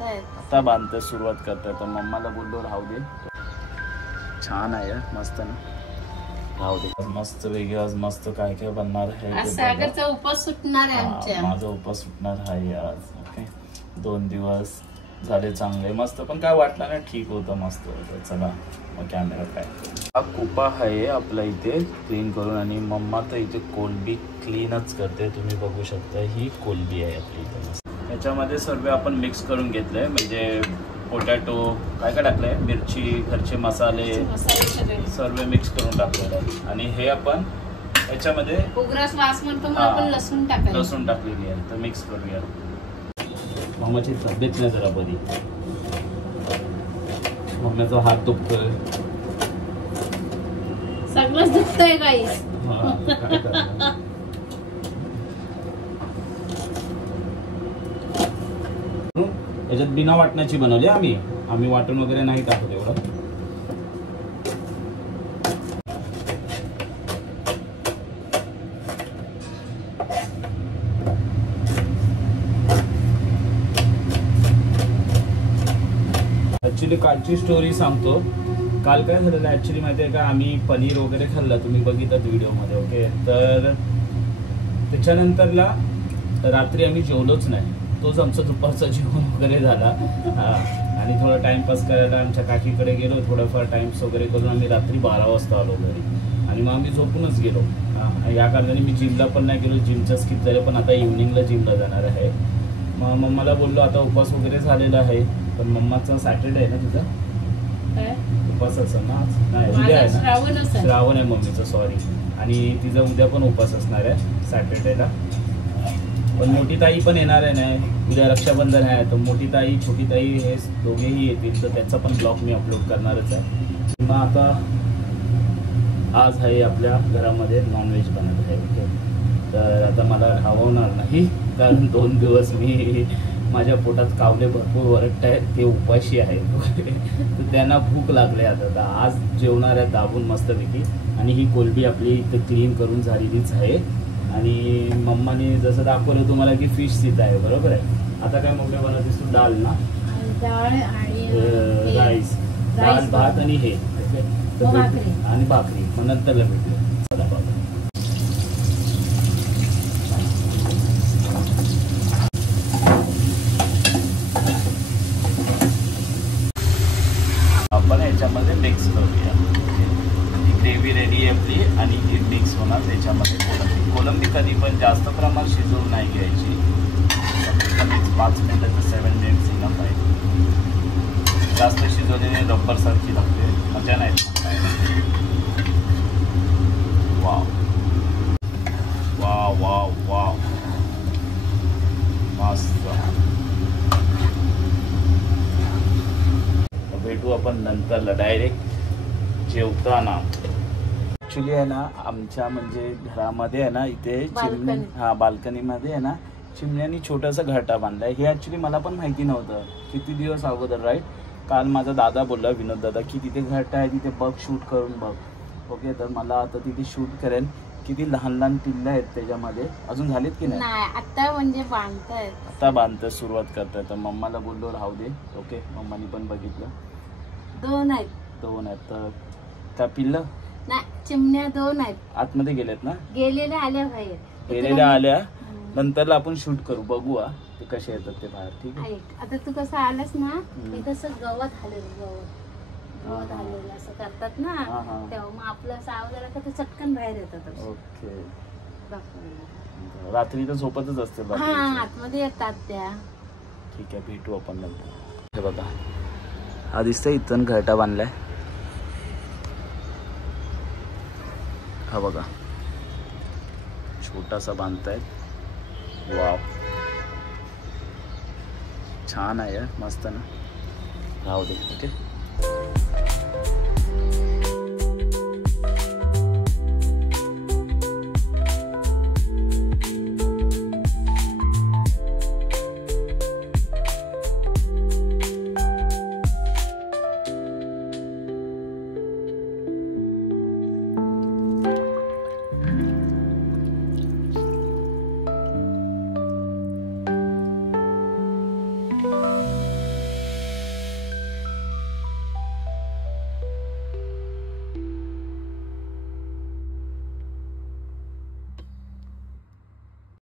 आता बांधते सुरुवात करते. तर मम्माला बोललो राहू दे. छान आहे मस्त ना, राहू दे. मस्त वेगळं आज मस्त काय काय बनणार आहे. सागरचा उपास सुटणार आहे आमच्या. माझा उपास सुटणार आहे आज. ओके 2 दिवस झाले चांगले मस्त, पण काय वाटलं ना ठीक होतं मस्त होतं. चला मग कॅमेरा काय हा कुपा आहे आपल्या इथे क्लीन करून, आणि मम्मा तर इथे कोलबी क्लीनच करते. तुम्ही बघू शकता ही कोलबी आहे आपली इथे मस्त. याच्यामध्ये सर्व आपण मिक्स करून घेतलंय, म्हणजे पोटॅटो काय काय टाकलंय, मिरची, घरचे मसाले सर्व मिक्स करून टाकलेलं आहे. आणि हे आपण याच्यामध्ये उग्रस वास म्हणतो मग आपण लसूण टाकलेली आहे. तर मिक्स करूया. मम्माची तब्येत नाही जरा बरी, मम्मीचा हात दुखतोय, सगळंच दुखतंय गाईस. याच्यात बिना वाटण्याची बनवली आम्ही वाटण वगैरे नाही टाकत एवढं. ऍक्च्युली कालची स्टोरी सांगतो. काल काय झालेलं ऍक्च्युली माहिती आहे का, आम्ही पनीर वगैरे खाल्लं, तुम्ही बघितलं व्हिडिओमध्ये. ओके तर त्याच्यानंतरला रात्री आम्ही जेवलोच नाही. तोच आमचं दुपारचं जेवण वगैरे झाला. आणि थोडा टाइमपास करायला आमच्या काकीकडे गेलो, थोडंफार टाइम्स वगैरे करून आम्ही रात्री 12 वाजता आलो घरी. आणि मग आम्ही झोपूनच गेलो. या कारणाने मी जिमला पण नाही गेलो, जिमचं स्किप झालं. पण आता इव्हनिंगला जिमला जाणार आहे. मग मम्माला बोललो आता उपवास वगैरे झालेला आहे. पण मम्माचा सॅटर्डे आहे ना तुझा उपास असेल ना आज? नाही उद्या आहे ना, श्रावण आहे मम्मीचं, सॉरी. आणि तिचा उद्या पण उपास असणार आहे सॅटर्डेला. पण मोठी ताई पण येणार आहे ना, उद्या रक्षाबंधन आहे. तर मोठी ताई छोटी ताई हे दोघेही येतील, तर त्याचा पण ब्लॉग मी अपलोड करणारच आहे. मग आता आज आहे आपल्या घरामध्ये नॉनव्हेज बनत आहे. ओके तर आता मला राहवणार नाही, कारण 2 दिवस मी माझ्या पोटात कावले भरपूर वरट आहेत, ते उपाशी आहेत. तर त्यांना भूक लागले आता. तर आज जेवणार आहे दाबून मस्तपैकी. आणि ही कोलबी आपली इथं क्लीन करून झालेलीच आहे. आणि मम्माने जसं दाखवलं तुम्हाला की फिश तिथं आहे, बरोबर आहे. आता काय मोठे बनवतेस तू? डाळ ना, डाळ आणि राईस, डाळ भात आणि हे आणि भाकरी. मग नंतरला भेटलं. चला बाबा आपण याच्यामध्ये मिक्स करूया. ग्रेव्ही रेडी आहे आपली आणि ही मिक्स होणार त्याच्यामध्ये. कोलंबी कधी पण जास्त प्रमाणात शिजवून नाही घ्यायची, कमीच 5 मिनिटं ते 7 मिनिट्स इनफ आहे. जास्त शिजवलेली रब्बर सारखी लागते, मजा नाही. वाव वाव वाव वाव मस्त. भेटू आपण नंतरला डायरेक्ट जेवताना. ॲक्च्युली आहे ना आमच्या म्हणजे घरामध्ये आहे ना इथे चिमणी, बाल्कनीमध्ये आहे ना चिमण्यानी छोटासा घरटा बांधलाय. हे ॲक्च्युली मला पण माहिती नव्हतं किती दिवस अगोदर, राईट. काल माझा दादा बोलला, विनोद दादा, की तिथे घरटा आहे, तिथे बघ, शूट करून बघ. ओके तर मला आता तिथे शूट करेन. किती लहान लहान पिल्लं आहेत त्याच्यामध्ये, अजून झालीत की नाही? आता म्हणजे बांधतायत, आता बांधताय, सुरुवात करताय. तर मम्माला बोललो राहू दे. ओके मम्मानी पण बघितलं. 2 आहेत. 2 आहेत. तर त्या पिल्लं नाही, चिमण्या 2 आहेत. आतमध्ये गेलेत ना? गेलेल्या आल्या बाहेर. गेलेल्या आल्या, नंतरला आपण शूट करू, बघू ते कसे येतात ते बाहेर. ठीक आहे. आता तू कसं आलास ना, ते कसं गवत आलेलं, गवत आलेलं असं करतात ना, तेव्हा मग आपलं साव जरा का ते चटकन बाहेर येतात. ओके रात्री तर झोपतच असते. आतमध्ये येतात त्या. ठीक आहे, भेटू आपण नंतर. हे बघा हा दिसतंय इथून घरटा बांधलाय. हा बघा छोटासा बांधतायत. वाव छान आहे, मस्त ना. राहू दे. ओके